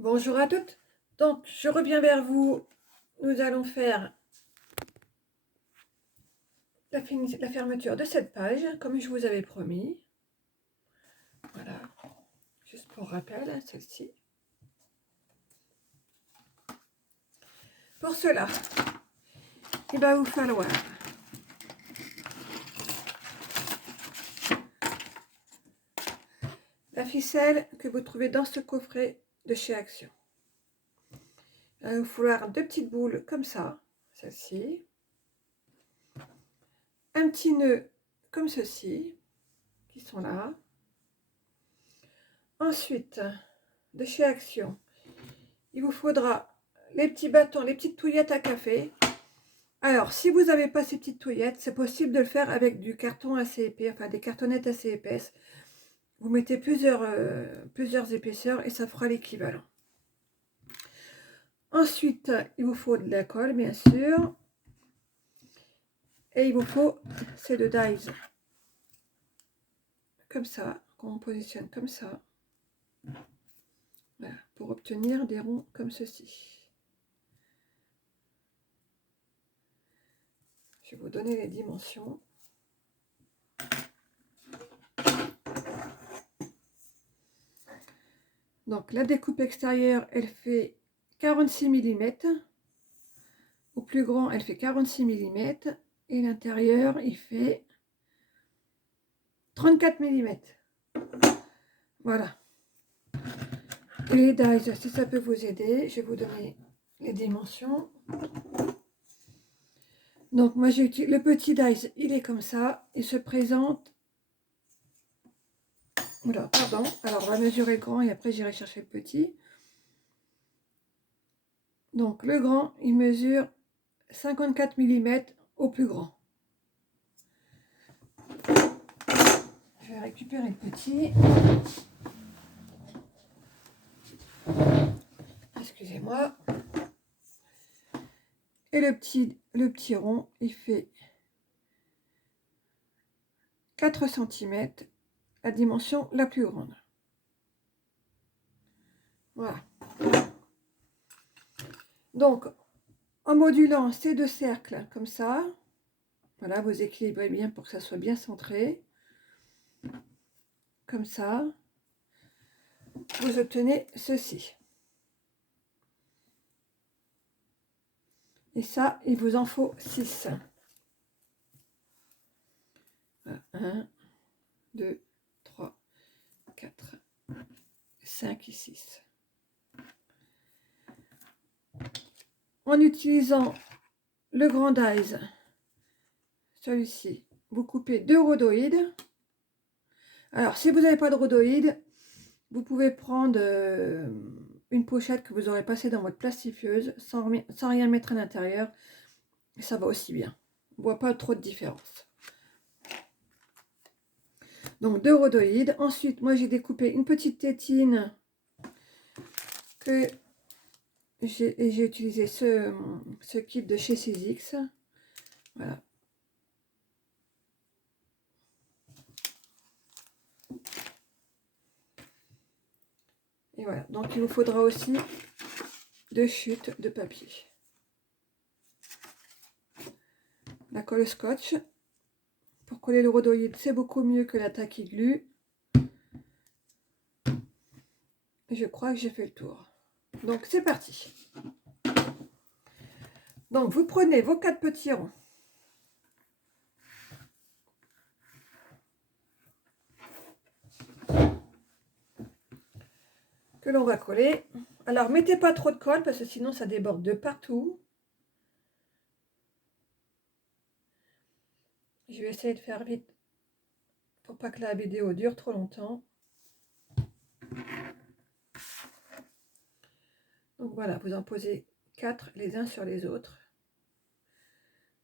Bonjour à toutes. Donc, je reviens vers vous. Nous allons faire la fermeture de cette page, comme je vous avais promis. Voilà, juste pour rappel, celle-ci. Pour cela, il va vous falloir la ficelle que vous trouvez dans ce coffret de chez Action. Il va vous falloir deux petites boules comme ça, celle-ci. Un petit nœud comme ceci, qui sont là. Ensuite, de chez Action, il vous faudra les petits bâtons, les petites touillettes à café. Alors, si vous n'avez pas ces petites touillettes, c'est possible de le faire avec du carton assez épais, enfin des cartonnettes assez épaisses. Vous mettez plusieurs épaisseurs et ça fera l'équivalent. Ensuite, il vous faut de la colle, bien sûr. Et il vous faut ces deux dies. Comme ça, qu'on positionne comme ça. Voilà, pour obtenir des ronds comme ceci. Je vais vous donner les dimensions. Donc la découpe extérieure, elle fait 46 mm. Au plus grand, elle fait 46 mm. Et l'intérieur, il fait 34 mm. Voilà. Et les dies, si ça peut vous aider, je vais vous donner les dimensions. Donc moi j'ai utilisé le petit dies, il est comme ça, il se présente. Oula, pardon. Alors on va mesurer le grand et après j'irai chercher le petit. Donc le grand, il mesure 54 mm au plus grand. Je vais récupérer le petit. Excusez-moi. Et le petit rond, il fait 4 cm, la dimension la plus grande. Voilà. Donc, en modulant ces deux cercles comme ça, voilà, vous équilibrez bien pour que ça soit bien centré. Comme ça, vous obtenez ceci. Et ça, il vous en faut 6. 1, 2, 3, 4, 5 et 6. En utilisant le grand dies, celui-ci, vous coupez 2 rhodoïdes. Alors, si vous n'avez pas de rhodoïdes, vous pouvez prendre une pochette que vous aurez passée dans votre plastifieuse sans rien mettre à l'intérieur. Ça va aussi bien. On ne voit pas trop de différence. Donc 2 rhodoïdes. Ensuite, moi j'ai découpé une petite tétine que j'ai utilisé ce kit de chez Sizzix. Voilà. Et voilà. Donc il vous faudra aussi 2 chutes de papier. La colle scotch. Pour coller le rhodoïde, c'est beaucoup mieux que la tacky glue. Je crois que j'ai fait le tour. Donc c'est parti. Donc vous prenez vos 4 petits ronds. Que l'on va coller. Alors mettez pas trop de colle parce que sinon ça déborde de partout. Je vais essayer de faire vite pour pas que la vidéo dure trop longtemps. Donc voilà, vous en posez 4 les uns sur les autres.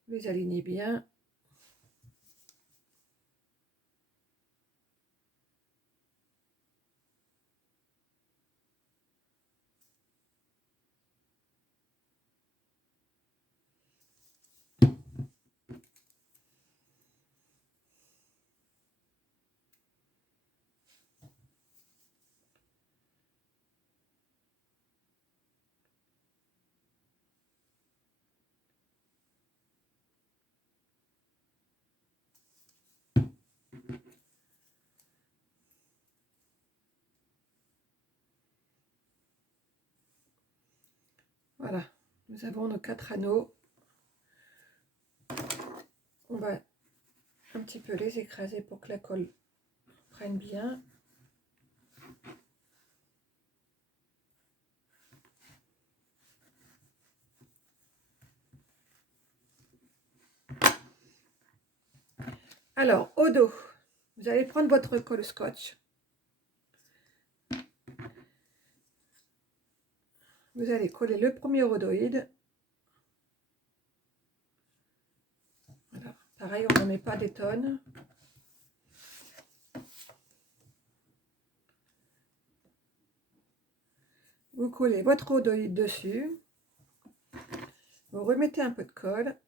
Vous les alignez bien. Voilà, nous avons nos 4 anneaux. On va un petit peu les écraser pour que la colle prenne bien. Alors, au dos, vous allez prendre votre colle scotch. Vous allez coller le premier rhodoïde. Voilà. Pareil, on n'en met pas des tonnes. Vous collez votre rhodoïde dessus. Vous remettez un peu de colle.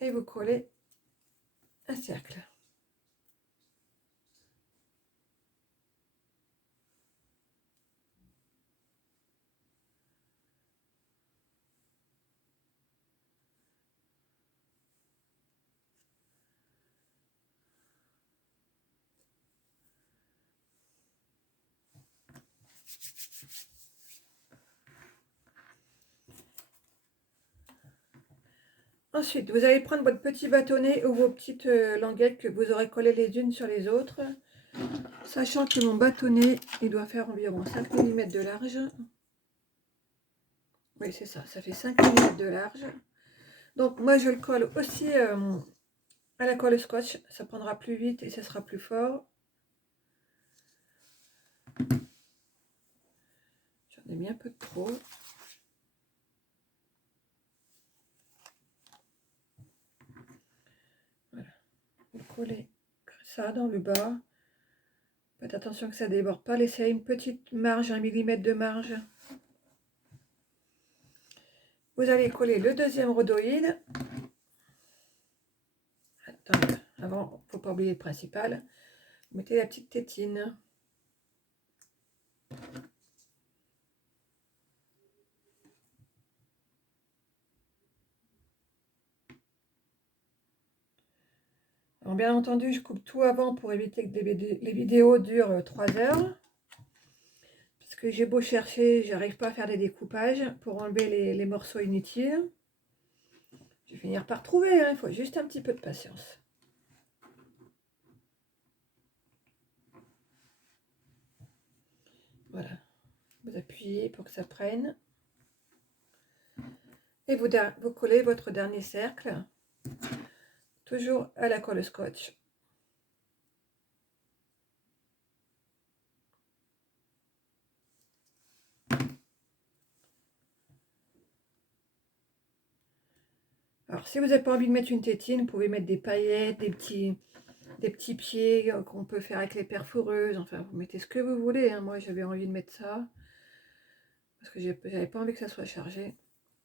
Et vous collez un cercle. Ensuite, vous allez prendre votre petit bâtonnet ou vos petites languettes que vous aurez collées les unes sur les autres. Sachant que mon bâtonnet, il doit faire environ 5 mm de large. Oui, c'est ça, ça fait 5 mm de large. Donc moi, je le colle aussi à la colle scotch. Ça prendra plus vite et ça sera plus fort. J'en ai mis un peu de trop. Voilà. Vous collez ça dans le bas. Faites attention que ça ne déborde pas. Laissez une petite marge, 1 mm de marge. Vous allez coller le deuxième rhodoïde. Attendez, avant, il ne faut pas oublier le principal. Vous mettez la petite tétine. Alors, bien entendu, je coupe tout avant pour éviter que les vidéos durent 3 heures. Parce que j'ai beau chercher, j'arrive pas à faire des découpages pour enlever les morceaux inutiles. Je vais finir par trouver, hein, il faut juste un petit peu de patience. Voilà, vous appuyez pour que ça prenne. Et vous collez votre dernier cercle, toujours à la colle scotch. Alors, si vous n'avez pas envie de mettre une tétine, vous pouvez mettre des paillettes, des petits pieds qu'on peut faire avec les perforeuses. Enfin, vous mettez ce que vous voulez, hein. Moi, j'avais envie de mettre ça. Parce que j'avais pas envie que ça soit chargé.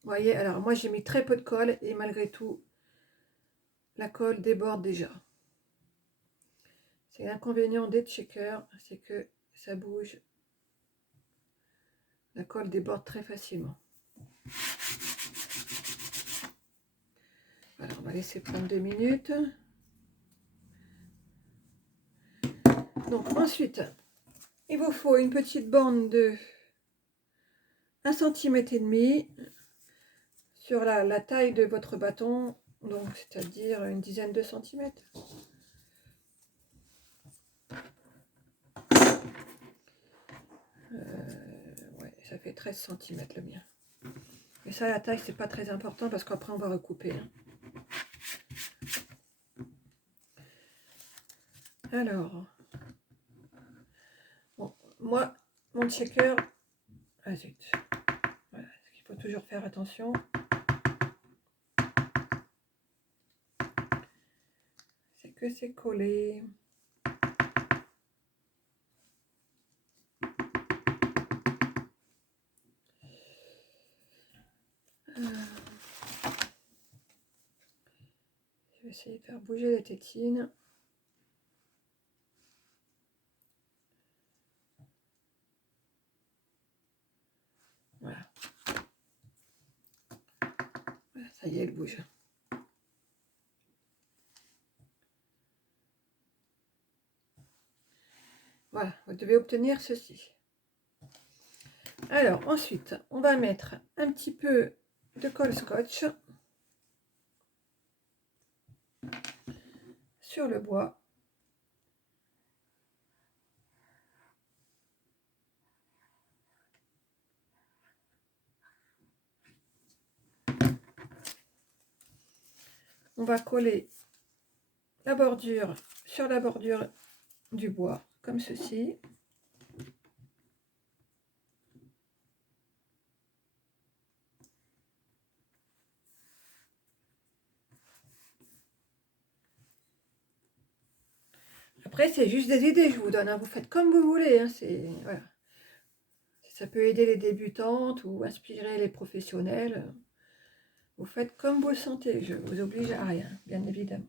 Vous voyez, alors moi, j'ai mis très peu de colle. Et malgré tout, la colle déborde déjà. C'est l'inconvénient des checkers, c'est que ça bouge. La colle déborde très facilement. Voilà, on va laisser prendre 2 minutes. Donc ensuite, il vous faut une petite bande de 1,5 cm sur la taille de votre bâton, donc c'est-à-dire une dizaine de centimètres. Ouais, ça fait 13 cm le mien. Mais ça, la taille, c'est pas très important parce qu'après, on va recouper. Hein. Alors, bon, moi, mon checker, ah zut, voilà, il faut toujours faire attention. C'est que c'est collé. Je vais essayer de faire bouger la tétine. Voilà. Voilà, ça y est, elle bouge. Voilà, vous devez obtenir ceci. Alors, ensuite, on va mettre un petit peu de colle scotch sur le bois. On va coller la bordure sur la bordure du bois, comme ceci. Après, c'est juste des idées, je vous donne, hein. Vous faites comme vous voulez, hein. Voilà. Ça peut aider les débutantes ou inspirer les professionnels. Vous faites comme vous le sentez, je vous oblige à rien, bien évidemment.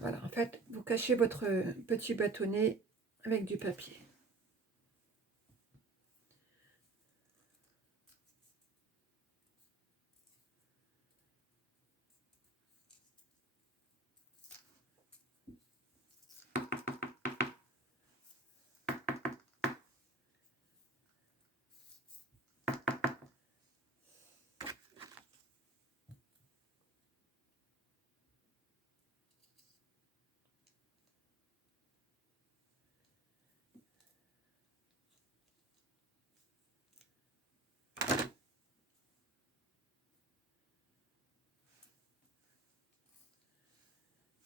Voilà, en fait, vous cachez votre petit bâtonnet avec du papier.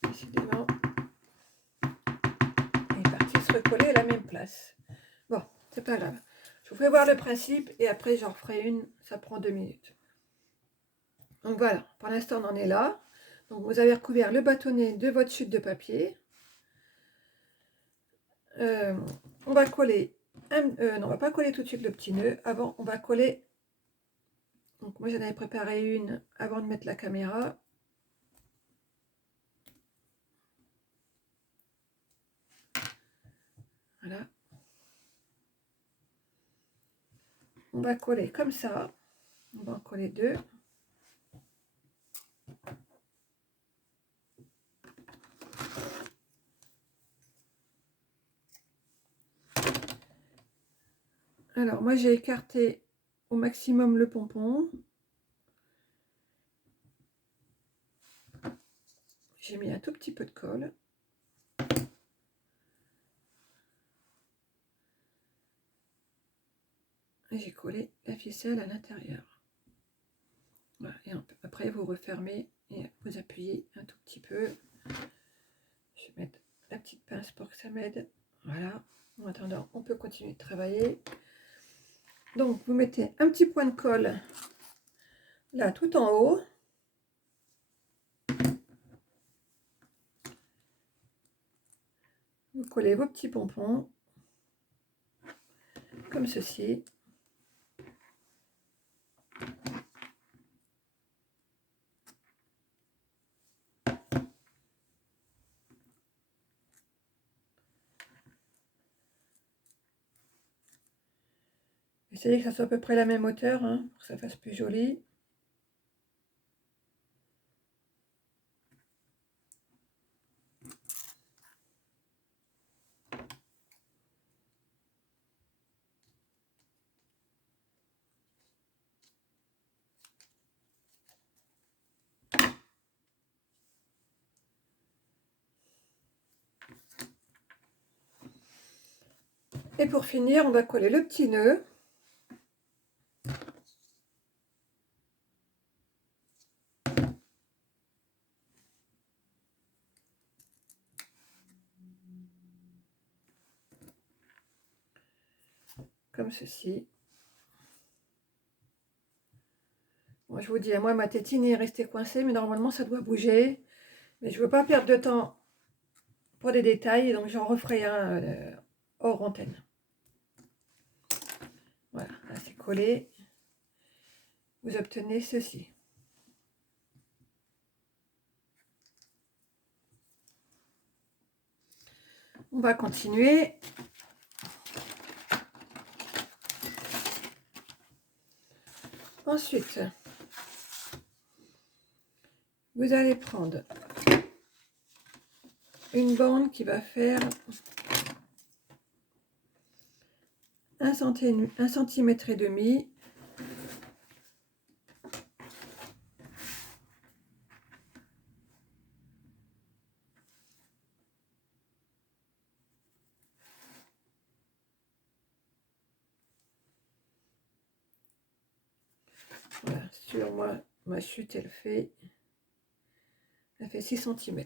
Décidément, il est parti se recoller à la même place. Bon, c'est pas grave. Je vous ferai voir le principe et après j'en referai une, ça prend 2 minutes. Donc voilà, pour l'instant on en est là. Donc vous avez recouvert le bâtonnet de votre chute de papier. On va coller, non on va pas coller tout de suite le petit nœud. Avant on va coller, donc moi j'en avais préparé une avant de mettre la caméra. Voilà. On va coller comme ça. On va en coller deux. Alors moi j'ai écarté au maximum le pompon. J'ai mis un tout petit peu de colle. Et j'ai collé la ficelle à l'intérieur. Voilà. Et après vous refermez et vous appuyez un tout petit peu. Je vais mettre la petite pince pour que ça m'aide. Voilà. En attendant, on peut continuer de travailler. Donc vous mettez un petit point de colle là tout en haut. Vous collez vos petits pompons comme ceci. Essayez que ça soit à peu près la même hauteur, hein, pour que ça fasse plus joli. Et pour finir, on va coller le petit nœud. Comme ceci. Moi, je vous dis, moi, ma tétine est restée coincée, mais normalement, ça doit bouger. Mais je ne veux pas perdre de temps pour des détails, donc j'en referai un hors antenne. Voilà, là c'est collé. Vous obtenez ceci. On va continuer. Ensuite, vous allez prendre une bande qui va faire 1,5 cm. Voilà, sur moi, ma chute, elle fait 6 cm.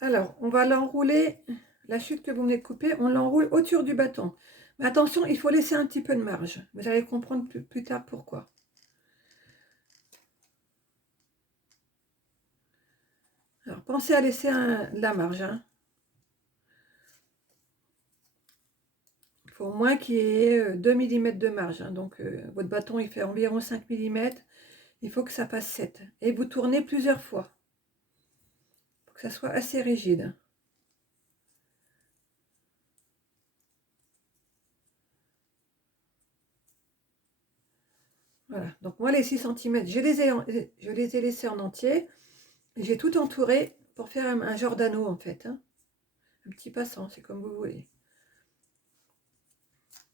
Alors, on va l'enrouler, la chute que vous venez de couper, on l'enroule autour du bâton. Mais attention, il faut laisser un petit peu de marge. Vous allez comprendre plus tard pourquoi. Alors, pensez à laisser de la marge. Hein. Il faut au moins qu'il y ait 2 mm de marge. Hein. Donc, votre bâton, il fait environ 5 mm. Il faut que ça passe 7. Et vous tournez plusieurs fois. Pour que ça soit assez rigide. Voilà. Donc, moi, les 6 cm, je les ai laissés en entier. J'ai tout entouré pour faire un genre d'anneau, en fait. Hein. Un petit passant, c'est comme vous voulez.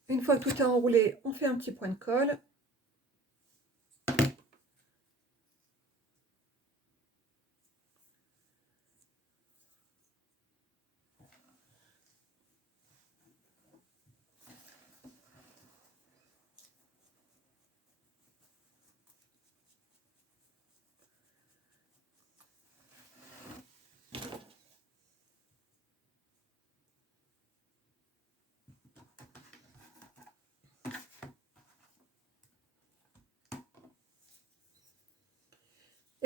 Une fois que tout est enroulé, on fait un petit point de colle.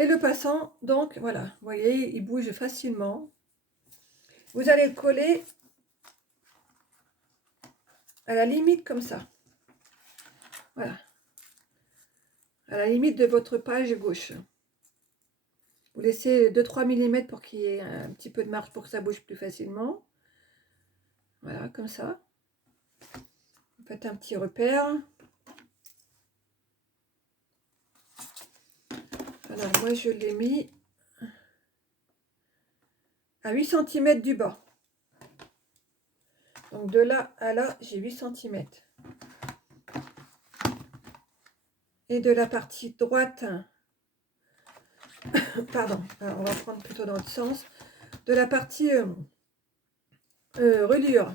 Et le passant, donc voilà, vous voyez, il bouge facilement. Vous allez le coller à la limite comme ça. Voilà. À la limite de votre page gauche. Vous laissez 2-3 mm pour qu'il y ait un petit peu de marge pour que ça bouge plus facilement. Voilà, comme ça. Vous faites un petit repère. Alors moi je l'ai mis à 8 cm du bas. Donc de là à là, j'ai 8 cm. Et de la partie droite, pardon, on va prendre plutôt dans l'autre sens, de la partie reliure,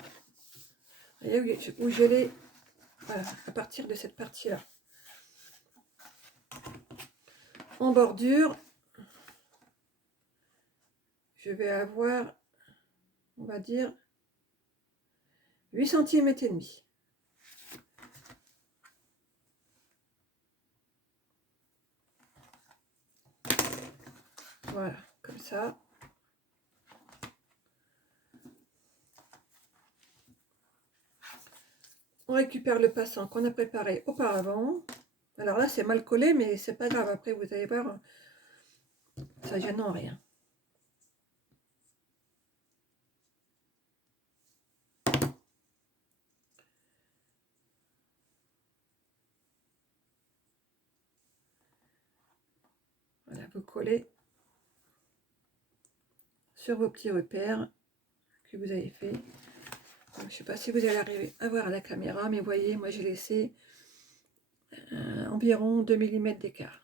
vous voyez, où je l'ai, voilà, à partir de cette partie-là. En bordure, je vais avoir, on va dire, 8 cm et demi. Voilà, comme ça. On récupère le passant qu'on a préparé auparavant. Alors là, c'est mal collé, mais c'est pas grave. Après, vous allez voir, ça gêne en rien. Voilà, vous collez sur vos petits repères que vous avez fait. Je ne sais pas si vous allez arriver à voir à la caméra, mais vous voyez, moi j'ai laissé environ 2 mm d'écart.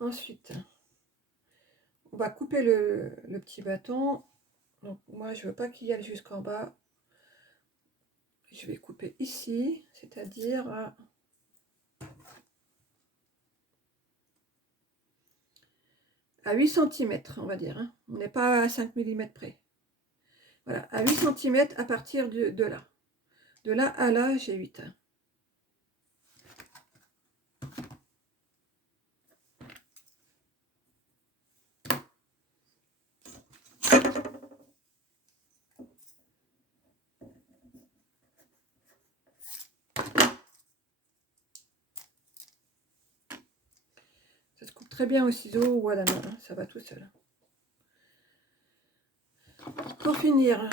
Ensuite, on va couper le petit bâton. Donc moi, je veux pas qu'il y aille jusqu'en bas. Je vais couper ici, c'est-à-dire à 8 cm, on va dire. Hein. On n'est pas à 5 mm près. Voilà, à 8 cm à partir de là. De là à là, j'ai 8. Ça se coupe très bien au ciseau ou à la main, hein, ça va tout seul. Pour finir,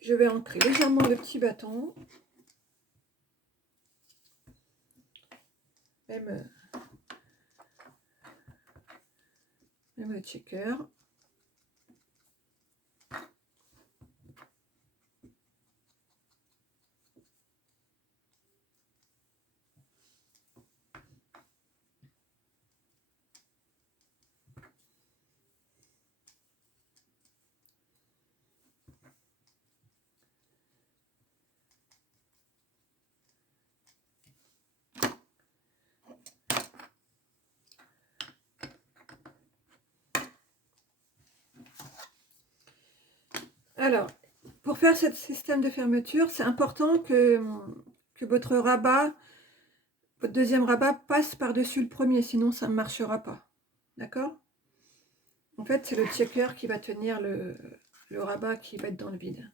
je vais ancrer légèrement le petit bâton. Même le checker. Alors, pour faire ce système de fermeture, c'est important que votre rabat, votre deuxième rabat passe par-dessus le premier, sinon ça ne marchera pas. D'accord? En fait, c'est le checker qui va tenir le rabat qui va être dans le vide.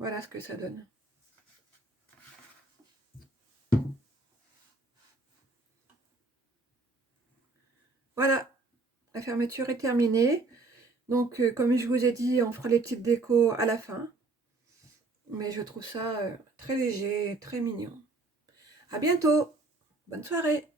Voilà ce que ça donne. Voilà, la fermeture est terminée. Donc, comme je vous ai dit, on fera les petites décos à la fin. Mais je trouve ça très léger, très mignon. À bientôt. Bonne soirée.